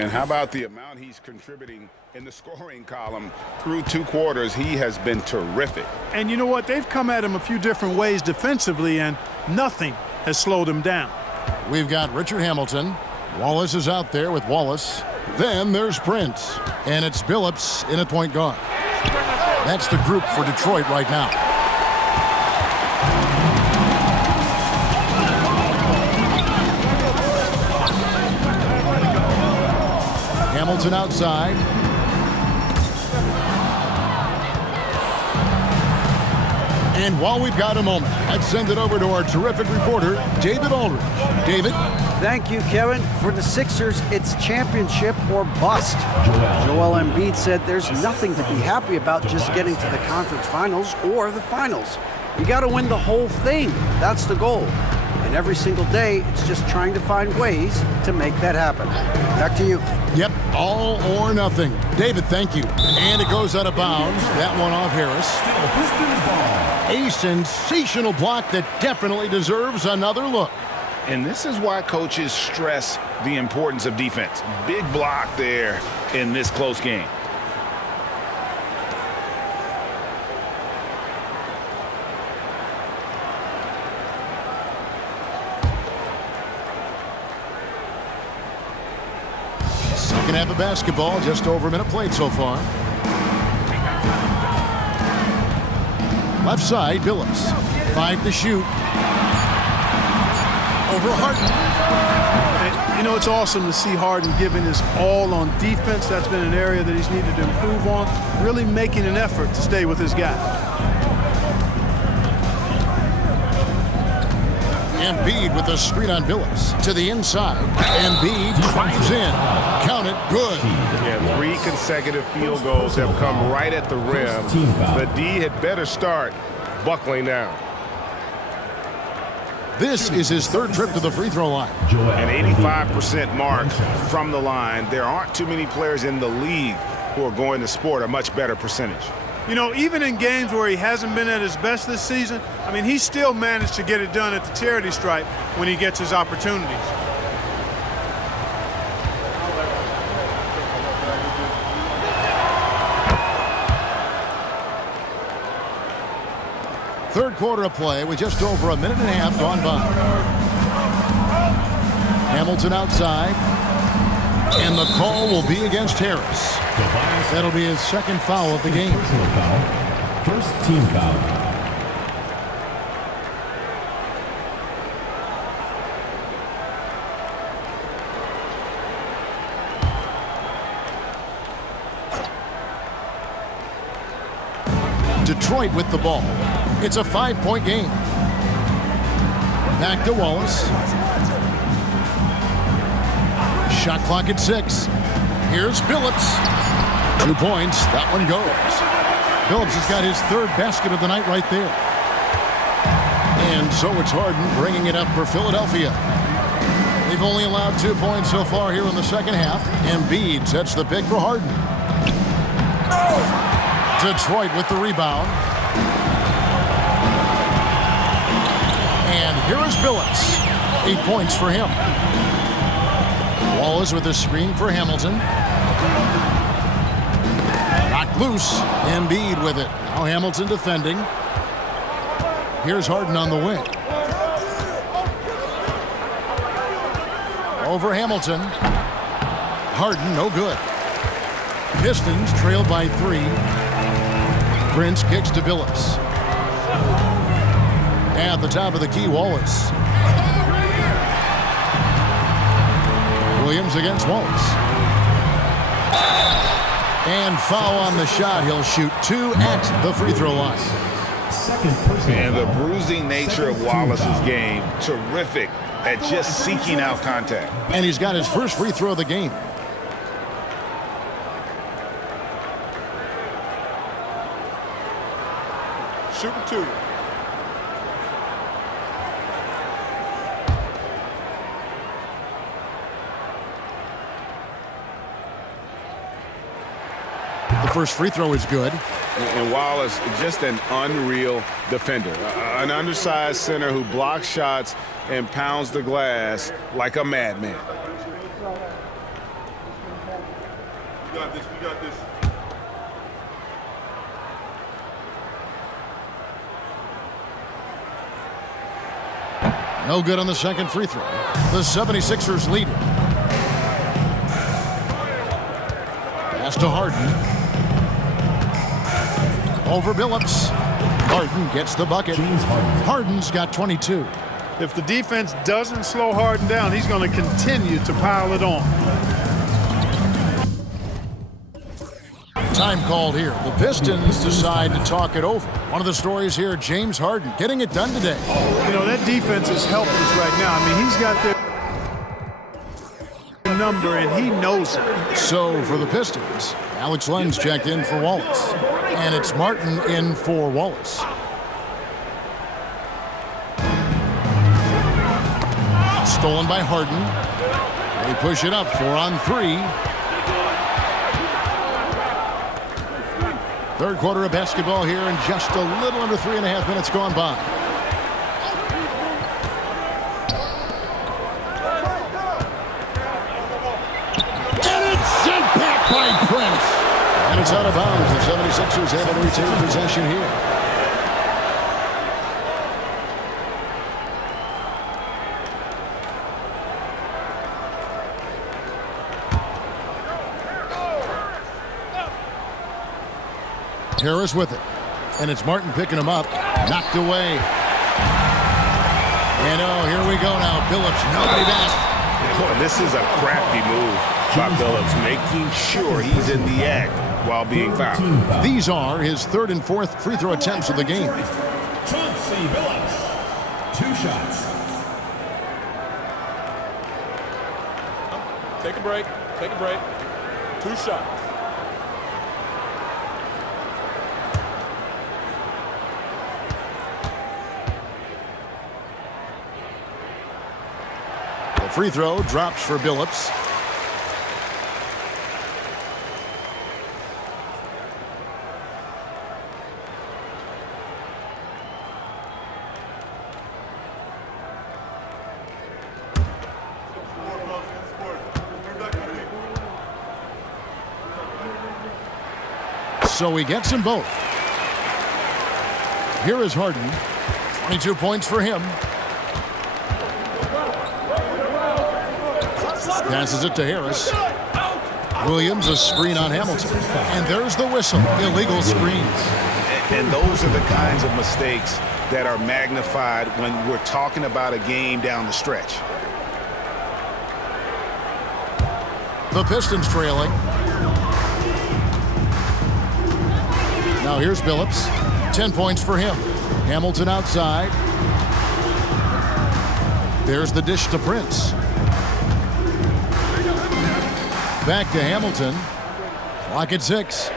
And how about the amount he's contributing in the scoring column through 2 quarters? He has been terrific. And you know what? They've come at him a few different ways defensively, and nothing has slowed him down. We've got Richard Hamilton. Wallace is out there with Wallace. Then there's Prince. And it's Billups in at point guard. That's the group for Detroit right now. Hamilton outside. And while we've got a moment, let's send it over to our terrific reporter, David Aldridge. David? Thank you, Kevin. For the Sixers, it's championship or bust. Joel Embiid said there's nothing to be happy about just getting to the conference finals or the finals. You got to win the whole thing. That's the goal. And every single day, it's just trying to find ways to make that happen. Back to you. Yep, all or nothing. David, thank you. And it goes out of bounds. That one off Harris. A sensational block that definitely deserves another look. And this is why coaches stress the importance of defense. Big block there in this close game. Second half of basketball, just over a minute played so far. Left side, Billups. 5 to shoot. Over Harden. And, you know, it's awesome to see Harden giving his all on defense. That's been an area that he's needed to improve on. Really making an effort to stay with his guy. Embiid with the screen on Billups. To the inside. Embiid drives in. Count it. Good. Yeah, 3 consecutive field goals have come right at the rim. The D had better start buckling down. This is his 3rd trip to the free throw line. An 85% mark from the line. There aren't too many players in the league who are going to sport a much better percentage. You know, even in games where he hasn't been at his best this season, I mean, he still managed to get it done at the charity stripe when he gets his opportunities. Third quarter of play with just over a minute and a half gone by. Hamilton outside. And the call will be against Harris. That'll be his 2nd foul of the game. First team foul. Detroit with the ball. It's a 5-point game. Back to Wallace. Shot clock at 6. Here's Billups. 2 points. That one goes. Billups has got his 3rd basket of the night right there. And so it's Harden bringing it up for Philadelphia. They've only allowed 2 points so far here in the second half. Embiid sets the pick for Harden. Detroit with the rebound. And here is Billups. 8 points for him. Wallace with a screen for Hamilton. Knocked loose. Embiid with it. Now Hamilton defending. Here's Harden on the wing. Over Hamilton. Harden, no good. Pistons trailed by 3. Prince kicks to Billups. At the top of the key, Wallace. Williams against Wallace. And foul on the shot. He'll shoot 2 at the free throw line. And the bruising nature of Wallace's game, terrific at just seeking out contact. And he's got his first free throw of the game. Shooting 2. The first free throw is good. And Wallace, just an unreal defender. An undersized center who blocks shots and pounds the glass like a madman. got this. We got this. No good on the second free throw. The 76ers lead it. Pass to Harden. Over Billups. Harden gets the bucket. Harden's got 22. If the defense doesn't slow Harden down, he's going to continue to pile it on. Time called here. The Pistons decide to talk it over. One of the stories here, James Harden getting it done today. You know, that defense is helpless right now. I mean, he's got their number, and he knows it. So for the Pistons, Alex Len's checked in for Wallace. And it's Martin in for Wallace. Stolen by Harden. They push it up 4-on-3. Third quarter of basketball here, and just a little under 3.5 minutes gone by. And it's sent back by Prince. And it's out of bounds. The 76ers able to retain possession here. Harris with it. And it's Martin picking him up. Knocked away. And oh, here we go now. Billups, nobody back. Boy, this is a crafty move by Billups, making sure he's in the act while being fouled. These are his third and fourth free throw attempts of the game. Chauncey Billups. 2 shots. Take a break. Take a break. 2 shots. The free throw drops for Billups. So he gets them both. Here is Harden. 22 points for him. Passes it to Harris. Williams, a screen on Hamilton. And there's the whistle. Illegal screens. And those are the kinds of mistakes that are magnified when we're talking about a game down the stretch. The Pistons trailing. Now here's Billups. 10 points for him. Hamilton outside. There's the dish to Prince. Back to Hamilton. Clock at 6.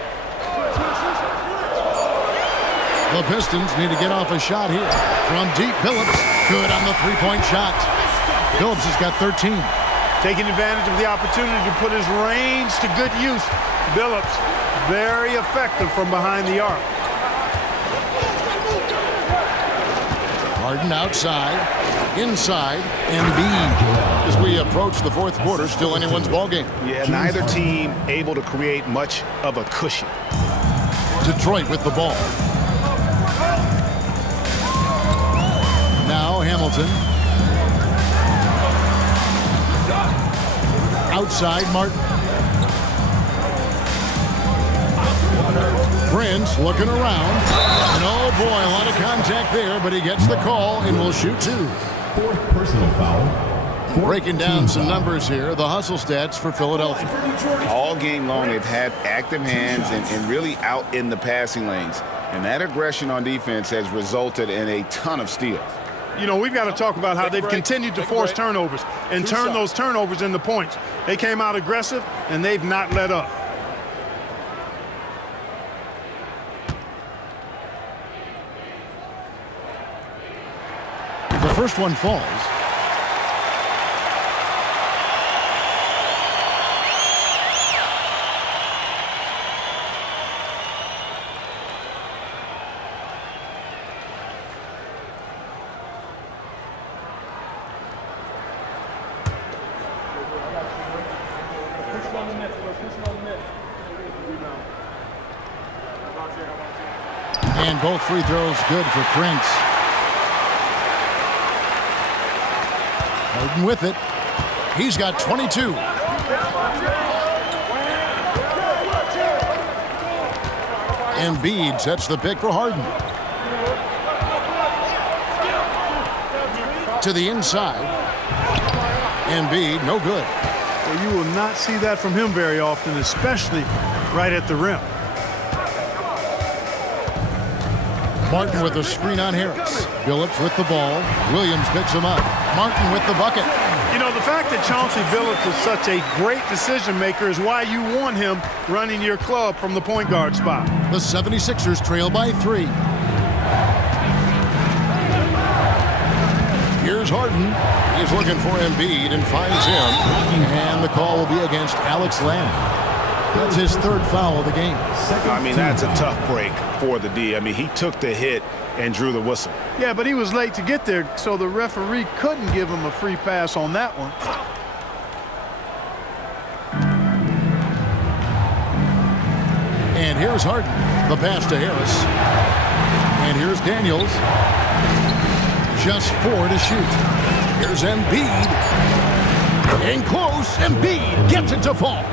The Pistons need to get off a shot here. From deep, Billups. Good on the three-point shot. Billups has got 13. Taking advantage of the opportunity to put his range to good use. Billups, very effective from behind the arc. Harden outside. Inside. Embiid. As we approach the fourth quarter, still anyone's ballgame. Yeah, neither team able to create much of a cushion. Detroit with the ball. Now Hamilton. Outside Martin. Prince looking around. And oh boy, a lot of contact there, but he gets the call and will shoot 2. 4th personal foul. Breaking down some numbers here, the hustle stats for Philadelphia. All game long, they've had active hands and really out in the passing lanes. And that aggression on defense has resulted in a ton of steals. You know, we've got to talk about how they've continued to force turnovers and turn those turnovers into points. They came out aggressive, and they've not let up. The first one falls. And both free throws good for Prince. Harden with it. He's got 22. Embiid sets the pick for Harden. To the inside. Embiid, no good. Well, you will not see that from him very often, especially right at the rim. Martin with a screen on Harris. Billups with the ball. Williams picks him up. Martin with the bucket. You know, the fact that Chauncey Billups is such a great decision maker is why you want him running your club from the point guard spot. The 76ers trail by 3. Here's Harden. He's looking for Embiid and finds him. And the call will be against Alex Lamb. That's his third foul of the game. I mean, that's a tough break for the D. I mean, he took the hit and drew the whistle. Yeah, but he was late to get there, so the referee couldn't give him a free pass on that one. And here's Harden. The pass to Harris. And here's Daniels. Just 4 to shoot. Here's Embiid. In close. Embiid gets it to fall.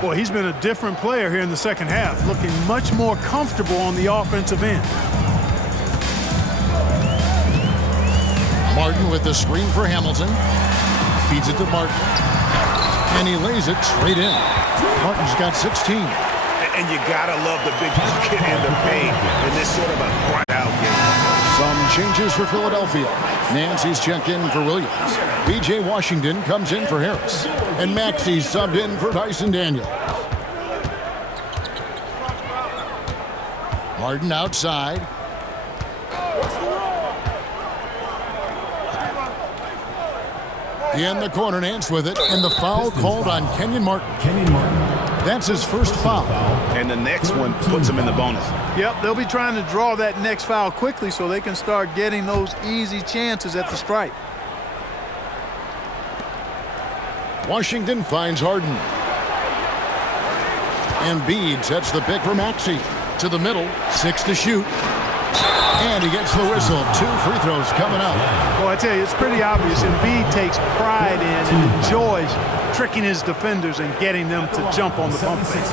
Boy, he's been a different player here in the second half, looking much more comfortable on the offensive end. Martin with the screen for Hamilton. Feeds it to Martin. And he lays it straight in. Martin's got 16. And you gotta love the big bucket and the paint in this sort of a grind-out game. Some changes for Philadelphia. Nancy's checked in for Williams. B.J. Washington comes in for Harris. And Maxey's subbed in for Dyson Daniel. Harden outside. In the corner, Nance with it. And the foul called on Kenyon Martin. That's his first foul. And the next one puts him in the bonus. Yep, they'll be trying to draw that next foul quickly so they can start getting those easy chances at the stripe. Washington finds Harden. Embiid sets the pick for Maxey. To the middle, 6 to shoot. And he gets the whistle. 2 free throws coming up. Well, I tell you, it's pretty obvious. Embiid takes pride in and enjoys tricking his defenders and getting them to jump on the pump fake.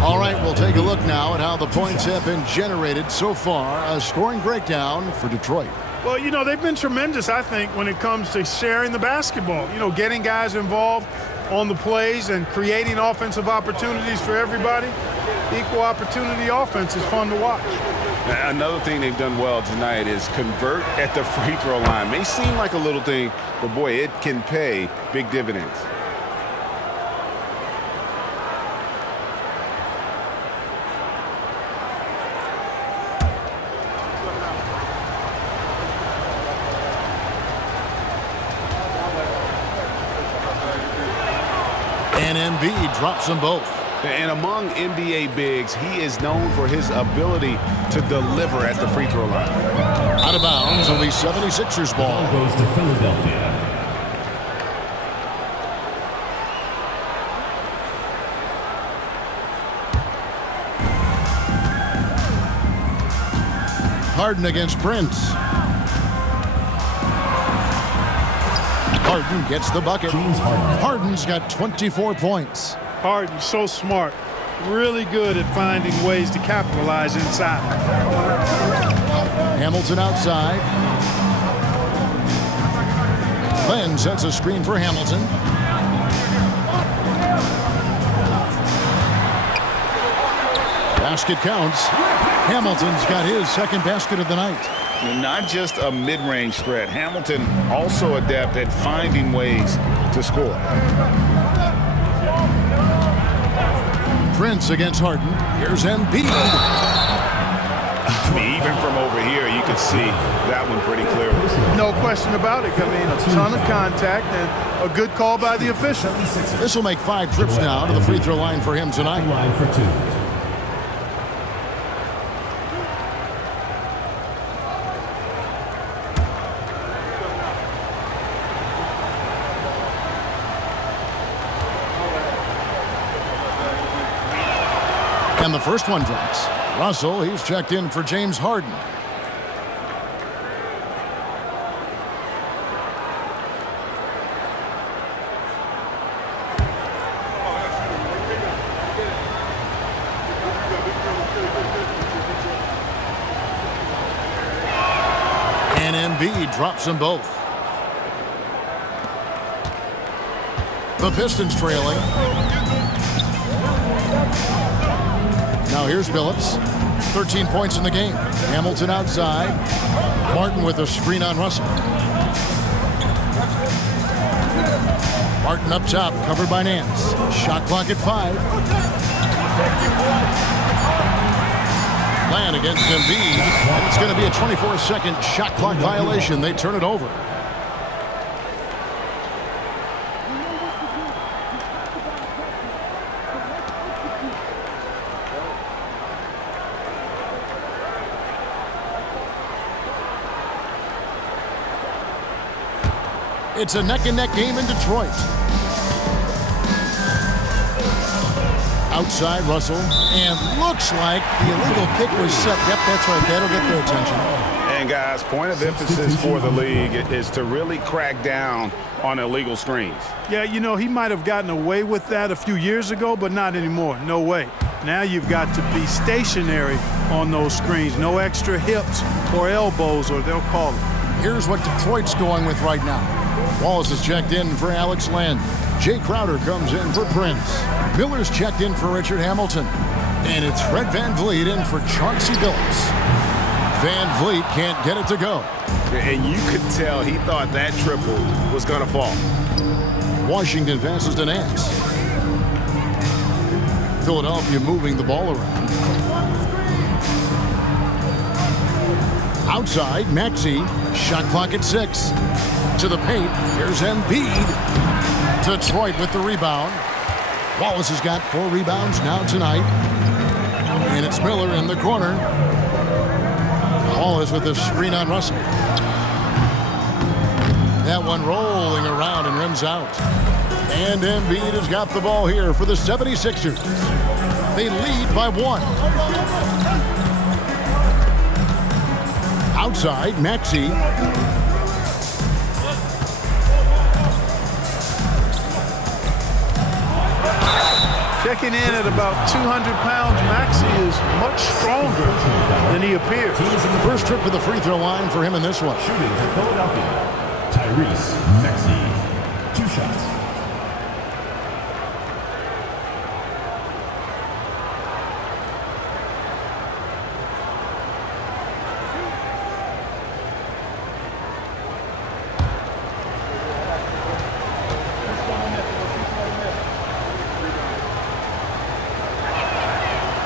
All right, we'll take a look now at how the points have been generated so far. A scoring breakdown for Detroit. Well, you know, they've been tremendous, I think, when it comes to sharing the basketball. You know, getting guys involved on the plays and creating offensive opportunities for everybody. Equal opportunity offense is fun to watch. Another thing they've done well tonight is convert at the free throw line. May seem like a little thing, but boy, it can pay big dividends. And Embiid drops them both. And among NBA bigs, he is known for his ability to deliver at the free throw line. Out of bounds, will be 76ers ball. Goes to Philadelphia. Harden against Prince. Harden gets the bucket. Harden's got 24 points. Harden, so smart. Really good at finding ways to capitalize inside. Hamilton outside. Len sets a screen for Hamilton. Basket counts. Hamilton's got his second basket of the night. And not just a mid-range threat. Hamilton also adept at finding ways to score. Prince against Harden. Here's Embiid. I mean, even from over here, you can see that one pretty clearly. No question about it. I mean, a ton of contact and a good call by the official. This will make 5 trips now to the free throw line for him tonight. Line for 2. And the first one drops. Russell, he's checked in for James Harden. And Embiid drops them both. The Pistons trailing. Now here's Billups. 13 points in the game. Hamilton outside. Martin with a screen on Russell. Martin up top, covered by Nance. Shot clock at 5. Land against Embiid. And it's going to be a 24-second shot clock violation. They turn it over. It's a neck-and-neck game in Detroit. Outside, Russell. And looks like the illegal kick was set. Yep, that's right. That'll get their attention. And, guys, point of emphasis for the league is to really crack down on illegal screens. Yeah, you know, he might have gotten away with that a few years ago, but not anymore. No way. Now you've got to be stationary on those screens. No extra hips or elbows, or they'll call it. Here's what Detroit's going with right now. Wallace is checked in for Alex Len. Jay Crowder comes in for Prince. Miller's checked in for Richard Hamilton. And it's Fred VanVleet in for Chauncey Billups. VanVleet can't get it to go. And you could tell he thought that triple was going to fall. Washington passes to Nance. Philadelphia moving the ball around. Outside, Maxey. Shot clock at 6. To the paint. Here's Embiid. Detroit with the rebound. Wallace has got 4 rebounds now tonight. And it's Miller in the corner. Wallace with the screen on Russell. That one rolling around and rims out. And Embiid has got the ball here for the 76ers. They lead by 1. Outside, Maxey. Checking in at about 200 pounds, Maxey is much stronger than he appears. First trip to the free throw line for him in this one. Shooting for Philadelphia, Tyrese Maxey. 2 shots.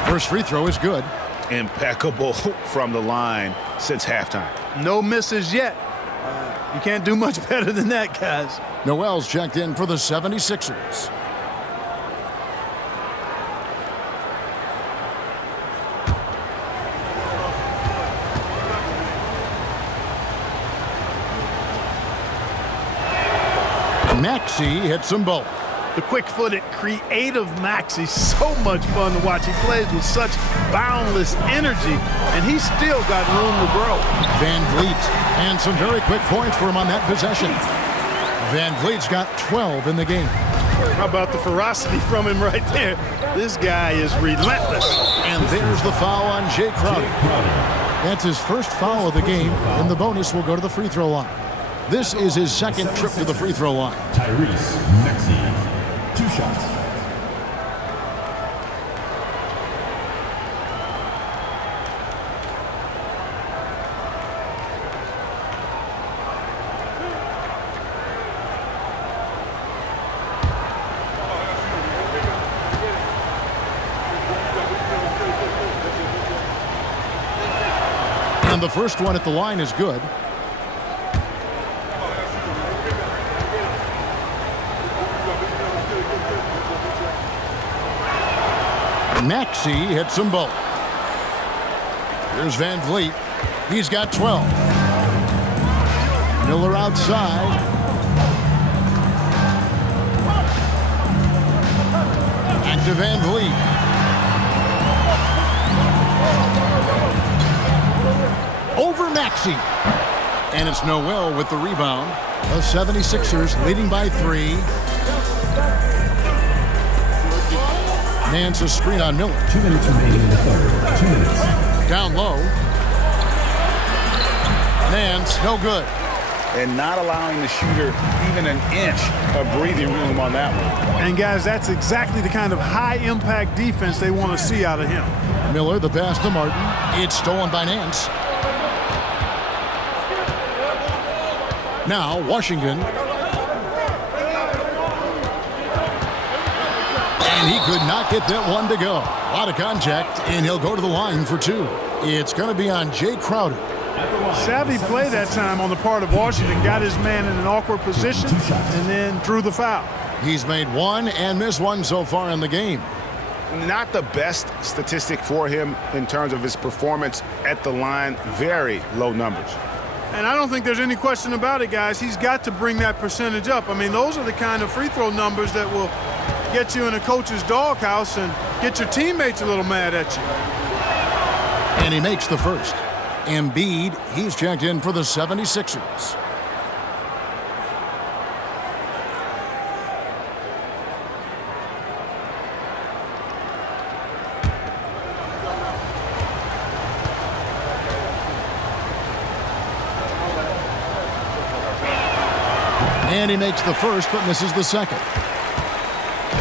First free throw is good. Impeccable from the line since halftime. No misses yet. You can't do much better than that, guys. Noel's checked in for the 76ers. Maxey hits them both. The quick-footed, creative Maxey, so much fun to watch. He plays with such boundless energy, and he's still got room to grow. VanVleet, and some very quick points for him on that possession. VanVleet's got 12 in the game. How about the ferocity from him right there? This guy is relentless. And there's the foul on Jay Crowder. That's his first foul of the game, and the bonus will go to the free throw line. This is his second trip to the free throw line. Tyrese Maxey. 2 shots. And the first one at the line is good. Maxey hits them both. Here's VanVleet. He's got 12. Miller outside. Back to VanVleet. Over Maxey. And it's Noel with the rebound. The 76ers leading by 3. Nance a screen on Miller. 2 minutes remaining in the third. 2 minutes. Down low. Nance, no good. And not allowing the shooter even an inch of breathing room on that one. And guys, that's exactly the kind of high-impact defense they want to see out of him. Miller, the pass to Martin. It's stolen by Nance. Now, Washington. And he could not get that one to go. A lot of contact, and he'll go to the line for 2. It's going to be on Jay Crowder. Savvy play that time on the part of Washington. Got his man in an awkward position and then drew the foul. He's made 1 and missed 1 so far in the game. Not the best statistic for him in terms of his performance at the line. Very low numbers. And I don't think there's any question about it, guys. He's got to bring that percentage up. I mean, those are the kind of free throw numbers that will get you in a coach's doghouse and get your teammates a little mad at you. And he makes the first. Embiid, he's checked in for the 76ers. And he makes the first, but misses the second.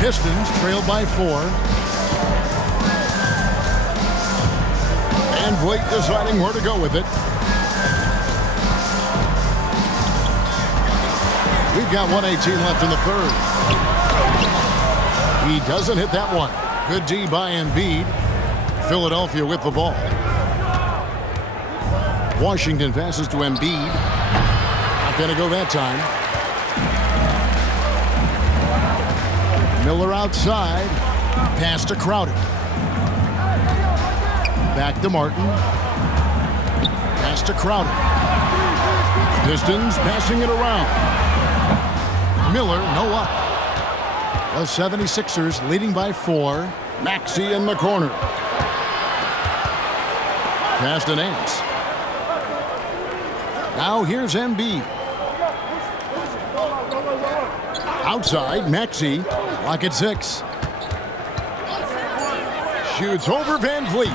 Pistons trailed by 4. And Blake deciding where to go with it. We've got 1:18 left in the third. He doesn't hit that one. Good D by Embiid. Philadelphia with the ball. Washington passes to Embiid. Not going to go that time. Miller outside. Pass to Crowder. Back to Martin. Pass to Crowder. Pistons passing it around. Miller, no up. The 76ers leading by 4. Maxey in the corner. Pass to Nance. Now here's Embiid. Outside, Maxey. Lock at 6. Shoots over Van Vliet.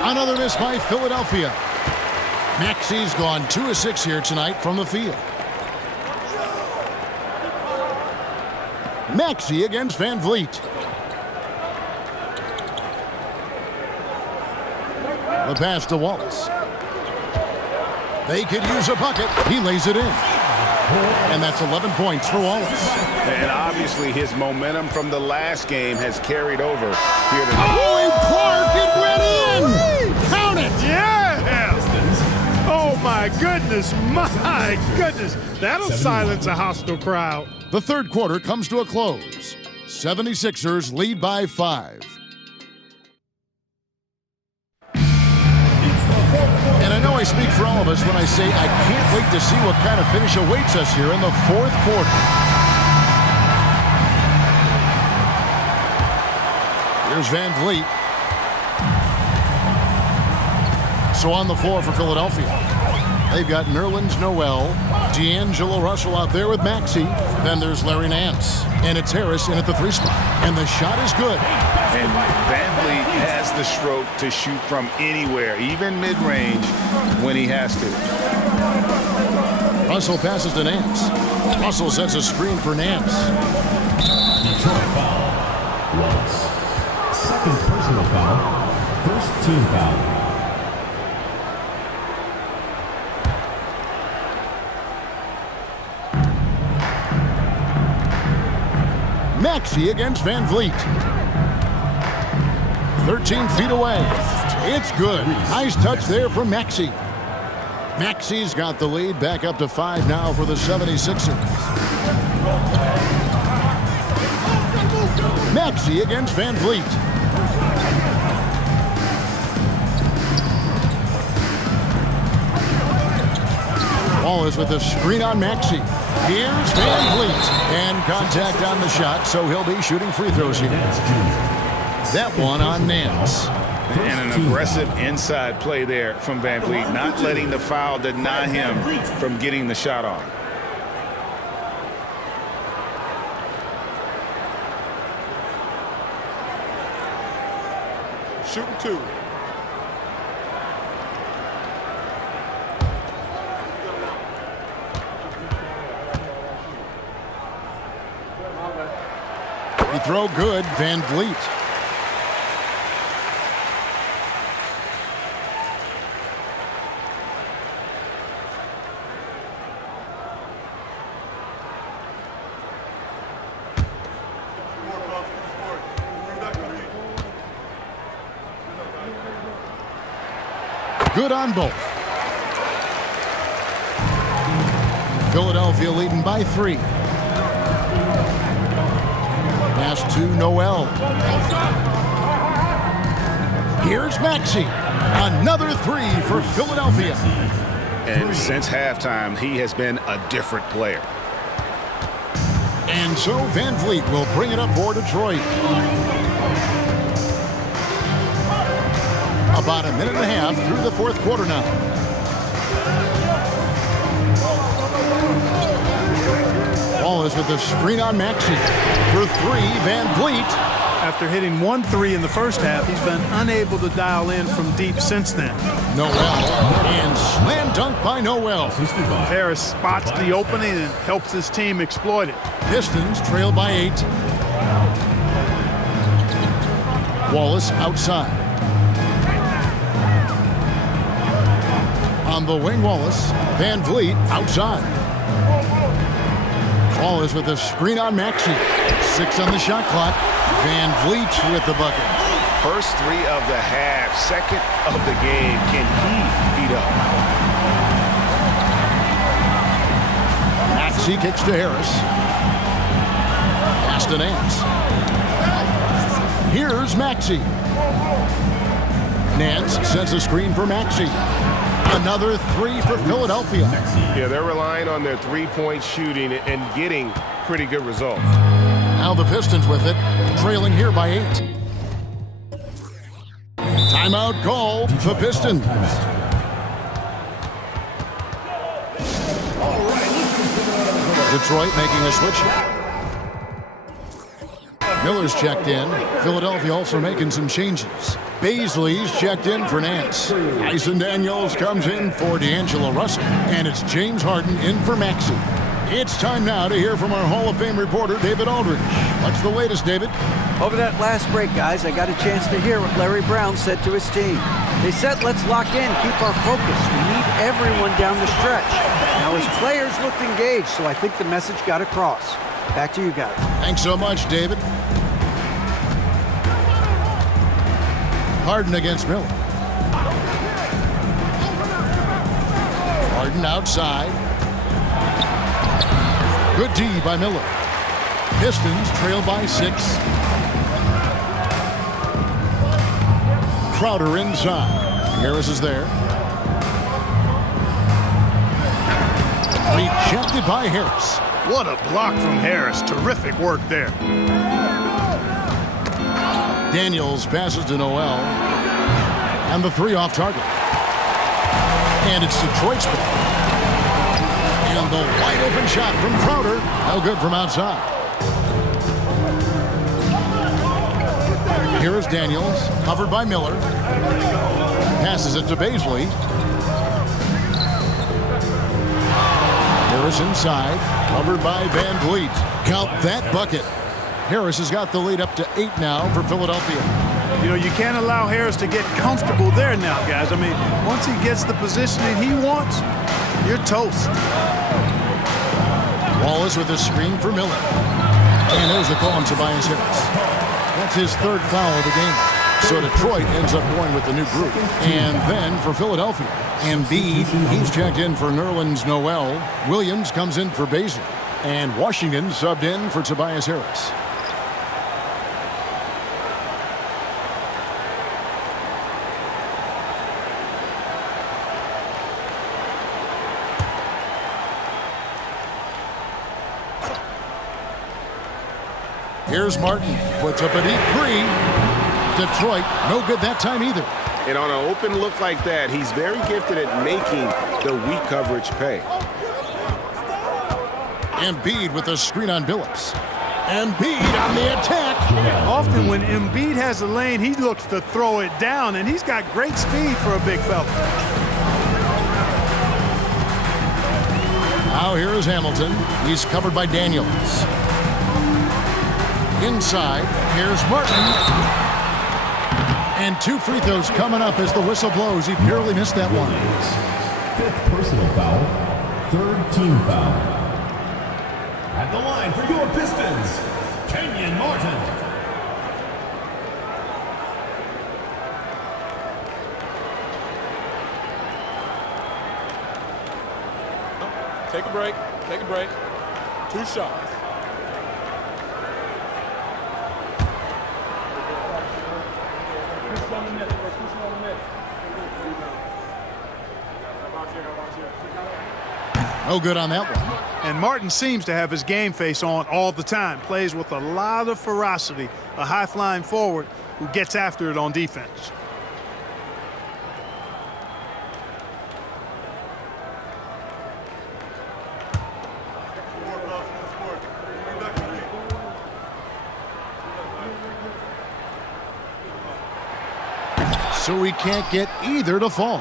Another miss by Philadelphia. Maxey's gone 2 of 6 here tonight from the field. Maxey against Van Vliet. The pass to Wallace. They could use a bucket. He lays it in. And that's 11 points for Wallace. And obviously his momentum from the last game has carried over here tonight. Oh, Clark, it went in! Count it! Yeah! Oh, my goodness. My goodness. That'll silence a hostile crowd. The third quarter comes to a close. 76ers lead by 5. And I know I speak for all of us when I say I can't wait to see what kind of finish awaits us here in the fourth quarter. Here's Van Vliet. So on the floor for Philadelphia, they've got Nerlens Noel, D'Angelo Russell out there with Maxey. Then there's Larry Nance. And it's Harris in at the 3 spot. And the shot is good. And Van Vliet has the stroke to shoot from anywhere, even mid-range, when he has to. Russell passes to Nance. Russell sets a screen for Nance. Detroit foul. Wallace. Second personal foul. First team foul. Maxey against Van Vliet. 13 feet away. It's good. Nice touch there from Maxey. Maxey's got the lead back up to 5 now for the 76ers. Maxey against Van Vliet. Wallace with a screen on Maxey. Here's Van Vliet. And contact on the shot, so he'll be shooting free throws here. That one on Nance. And an aggressive inside play there from Van Vliet, not letting the foul deny him from getting the shot off. Shooting 2. Free throw good, Van Vliet. Good on both. Philadelphia leading by 3. Pass to Noel. Here's Maxey. Another 3 for Philadelphia. And since halftime, he has been a different player. And so Van Vliet will bring it up for Detroit. About a minute and a half through the fourth quarter now. Wallace with the screen on Maxey. For 3, Van Vliet. After hitting 1 3 in the first half, he's been unable to dial in from deep since then. Noel. And slam dunk by Noel. Harris spots the opening and helps his team exploit it. Pistons trail by 8. Wallace outside. On the wing, Wallace. Van Vliet outside. Wallace with a screen on Maxey. 6 on the shot clock. Van Vliet with the bucket. First 3 of the half, second of the game. Can he beat up? Maxey kicks to Harris. Pass to Nance. Here's Maxey. Nance sends a screen for Maxey. Another 3 for Philadelphia. Yeah, they're relying on their three-point shooting and getting pretty good results. Now the Pistons with it, trailing here by 8. Timeout call, the Pistons. Detroit making a switch. Miller's checked in. Philadelphia also making some changes. Baisley's checked in for Nance. Tyson Daniels comes in for D'Angelo Russell. And it's James Harden in for Maxey. It's time now to hear from our Hall of Fame reporter, David Aldridge. What's the latest, David? Over that last break, guys, I got a chance to hear what Larry Brown said to his team. They said, let's lock in, keep our focus. We need everyone down the stretch. Now his players looked engaged, so I think the message got across. Back to you guys. Thanks so much, David. Harden against Miller. Harden outside. Good D by Miller. Pistons trail by 6. Crowder inside. Harris is there. Rejected by Harris. What a block from Harris. Terrific work there. Daniels passes to Noel. And the 3 off target. And it's Detroit's ball. And the wide open shot from Crowder. No good from outside. Here is Daniels, covered by Miller. Passes it to Baisley. Harris inside, covered by Van Vliet. Count that bucket. Harris has got the lead up to 8 now for Philadelphia. You know, you can't allow Harris to get comfortable there now, guys. I mean, once he gets the positioning he wants, you're toast. Wallace with a screen for Miller. And there's the call on Tobias Harris. That's his 3rd foul of the game. So Detroit ends up going with the new group. And then for Philadelphia, Embiid, he's checked in for Nerlens Noel. Williams comes in for Baisley. And Washington subbed in for Tobias Harris. Here's Martin, puts up a deep 3. Detroit, no good that time either. And on an open look like that, he's very gifted at making the weak coverage pay. Embiid with a screen on Billups. Embiid on the attack. Often when Embiid has a lane, he looks to throw it down, and he's got great speed for a big fella. Now here is Hamilton. He's covered by Daniels. Inside, here's Martin. And 2 free throws coming up as the whistle blows. He barely missed that one. 5th personal foul, 3rd team foul. At the line for your Pistons, Kenyon Martin. Take a break. Take a break. 2 shots. No good on that one. And Martin seems to have his game face on all the time. Plays with a lot of ferocity. A high-flying forward who gets after it on defense. So he can't get either to fall.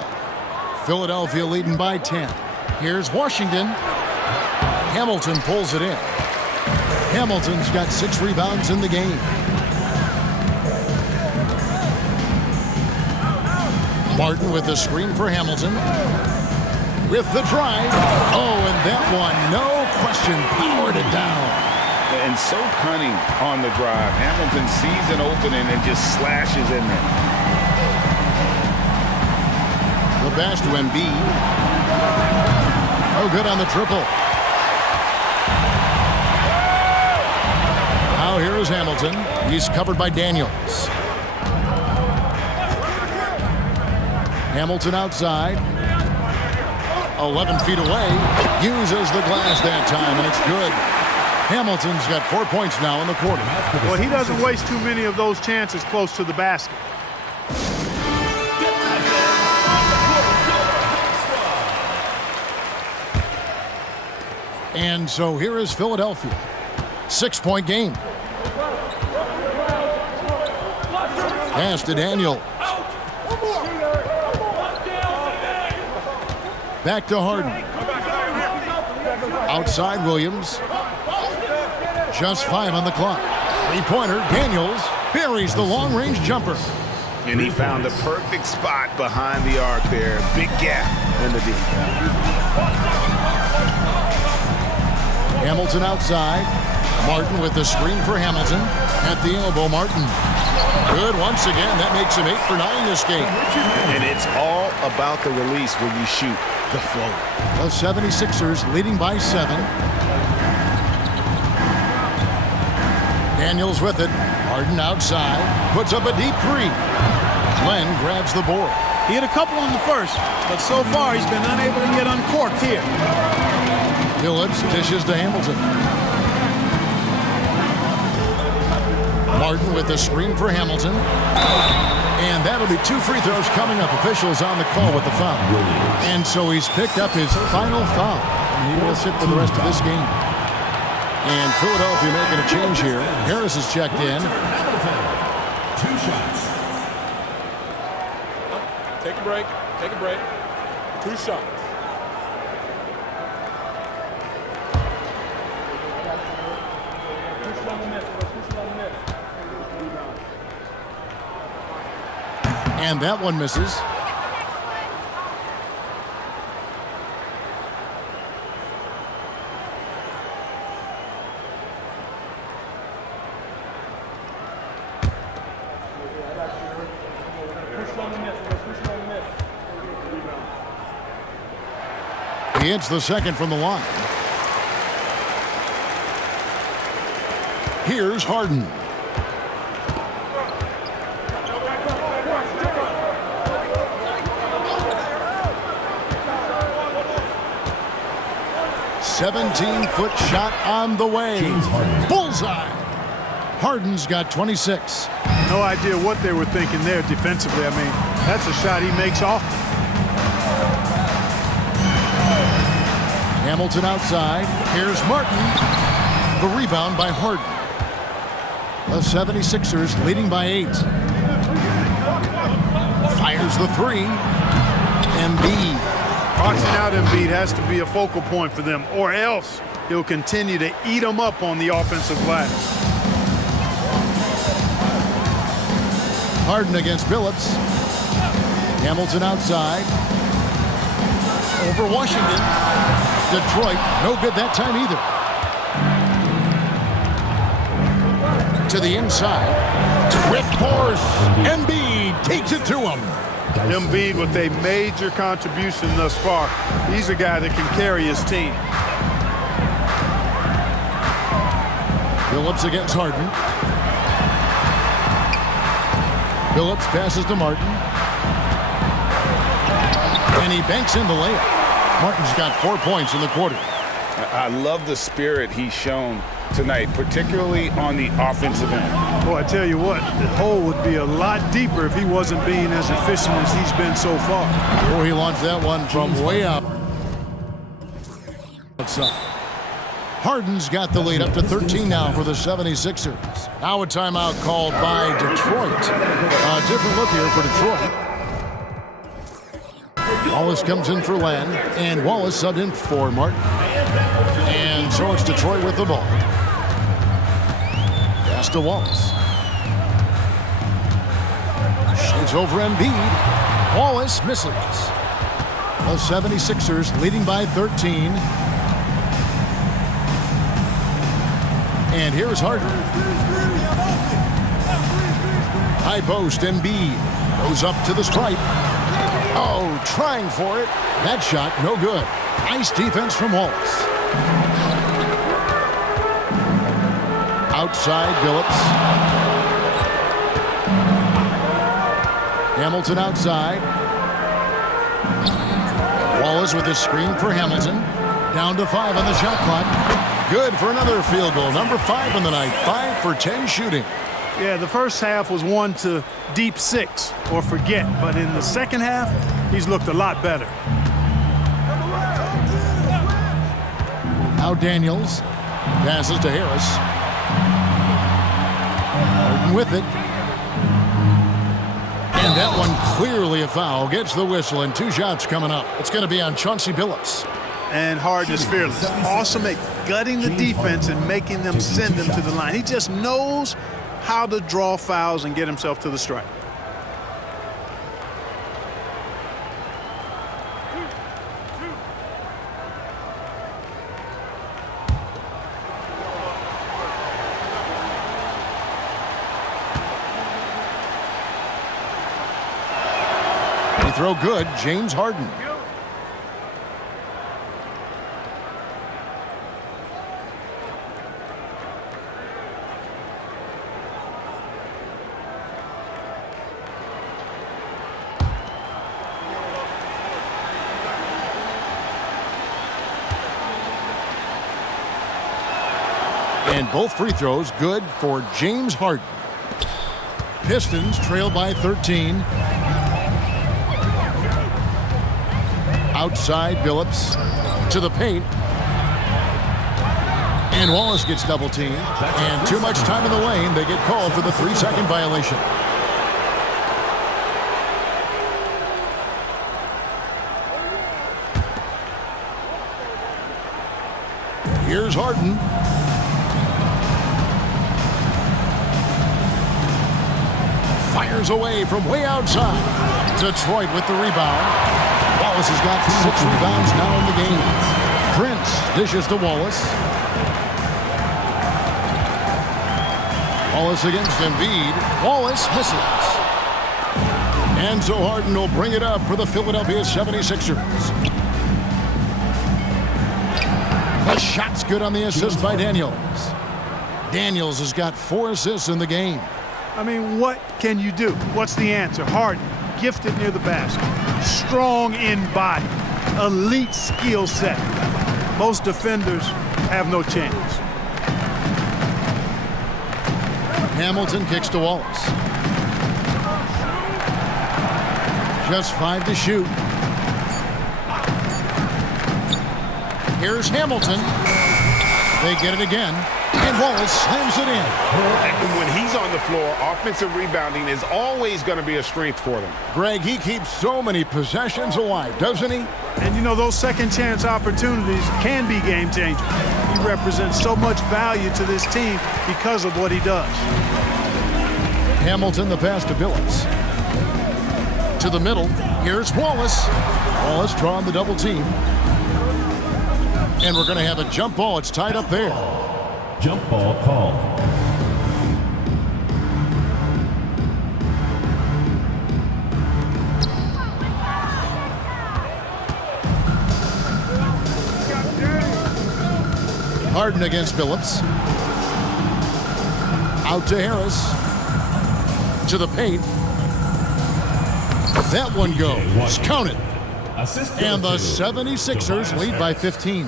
Philadelphia leading by 10. Here's Washington. Hamilton pulls it in. Hamilton's got 6 rebounds in the game. Martin with the screen for Hamilton. With the drive. Oh, and that one, no question, powered it down. And so cunning on the drive. Hamilton sees an opening and just slashes in there. The pass to Embiid. Oh, good on the triple. Now here is Hamilton. He's covered by Daniels. Hamilton outside. 11 feet away. Uses the glass that time, and it's good. Hamilton's got 4 points now in the quarter. Well, he doesn't waste too many of those chances close to the basket. And so here is Philadelphia. 6-point game. Pass to Daniel. Back to Harden. Outside Williams. Just 5 on the clock. 3-pointer. Daniels buries the long-range jumper. And he found the perfect spot behind the arc there. Big gap in the deep. Hamilton outside. Martin with the screen for Hamilton. At the elbow, Martin. Good once again. That makes him 8 for 9 this game. And it's all about the release when you shoot the flow. The 76ers leading by 7. Daniels with it. Harden outside. Puts up a deep 3. Glenn grabs the board. He had a couple on the first, but so far he's been unable to get uncorked here. Billups dishes to Hamilton. Martin with the screen for Hamilton. And that'll be 2 free throws coming up. Officials on the call with the foul. And so he's picked up his final foul. And he will sit for the rest of this game. And Philadelphia making a change here. Harris is checked in. 2 shots. Take a break. Take a break. 2 shots. And that one misses. He hits the second from the line. Here's Harden. "17-foot shot on the way. Bullseye. Harden's got 26. No idea what they were thinking there defensively. I mean, that's a shot he makes often. Hamilton outside. Here's Martin. The rebound by Harden. The 76ers leading by 8. Fires the 3. Embiid. Boxing out Embiid has to be a focal point for them, or else he'll continue to eat them up on the offensive glass. Harden against Billups. Hamilton outside. Over Washington. Detroit, no good that time either. To the inside. With force. Embiid takes it to him. Embiid with a major contribution thus far. He's a guy that can carry his team. Billups against Harden. Billups passes to Martin. And he banks in the layup. Martin's got 4 points in the quarter. I love the spirit he's shown tonight, particularly on the offensive end. Boy, I tell you what, the hole would be a lot deeper if he wasn't being as efficient as he's been so far. Oh, he launched that one from way out. Outside. Harden's got the lead up to 13 now for the 76ers. Now a timeout called by Detroit. A different look here for Detroit. Wallace comes in for Len, and Wallace subbed in for Martin. And so it's Detroit with the ball. Pass to Wallace. Shoots over Embiid. Wallace misses. The 76ers leading by 13. And here's Harden. High post, Embiid goes up to the stripe. Oh, trying for it. That shot, no good. Nice defense from Wallace. Outside, Billups. Hamilton outside. Wallace with a screen for Hamilton. Down to 5 on the shot clock. Good for another field goal. Number 5 on the night. 5 for 10 shooting. Yeah, the first half was one to deep 6 or forget. But in the second half, he's looked a lot better. Now Daniels passes to Harris. Harden with it. And that one clearly a foul. Gets the whistle, and 2 shots coming up. It's going to be on Chauncey Billups. And Harden is fearless. Awesome at gutting the defense and making them send them to the line. He just knows how to draw fouls and get himself to the stripe. Free throw good, James Harden. And both free throws good for James Harden. Pistons trail by 13. Outside, Billups to the paint. And Wallace gets double teamed. And too much time in the lane. They get called for the 3-second violation. Here's Harden. Fires away from way outside. Detroit with the rebound. Wallace has got 6 rebounds now in the game. Prince dishes to Wallace. Wallace against Embiid. Wallace misses. And so Harden will bring it up for the Philadelphia 76ers. The shot's good on the assist by Daniels. Daniels has got 4 assists in the game. I mean, what can you do? What's the answer? Harden, gifted near the basket, strong in body, elite skill set. Most defenders have no chance. Hamilton kicks to Wallace. Just 5 to shoot. Here's Hamilton. They get it again. And Wallace slams it in. And when he's on the floor, offensive rebounding is always going to be a strength for them. Greg, he keeps so many possessions alive, doesn't he? And you know, those second chance opportunities can be game changers. He represents so much value to this team because of what he does. Hamilton, the pass to Billups. To the middle. Here's Wallace. Wallace drawing the double team. And we're going to have a jump ball. It's tied up there. Jump ball called. Harden against Billups. Out to Harris. To the paint. That one goes. Count it. And the 76ers lead by 15.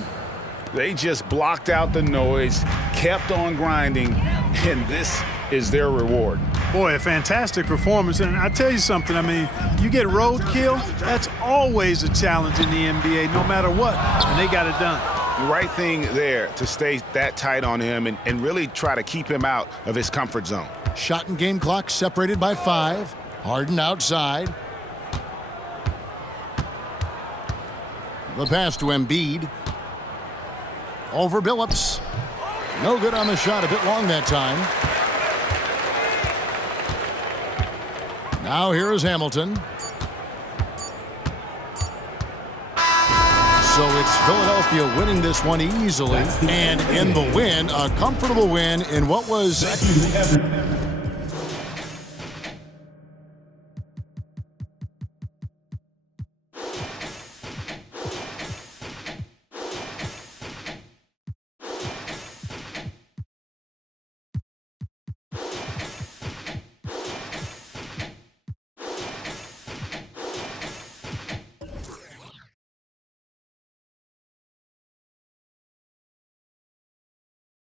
They just blocked out the noise, kept on grinding, and this is their reward. Boy, a fantastic performance. And I tell you something, I mean, you get roadkill, that's always a challenge in the NBA, no matter what, and they got it done. The right thing there to stay that tight on him and really try to keep him out of his comfort zone. Shot and game clock separated by 5. Harden outside. The pass to Embiid. Over Billups. No good on the shot, a bit long that time. Now here is Hamilton. So it's Philadelphia winning this one easily. And in the win, a comfortable win in what was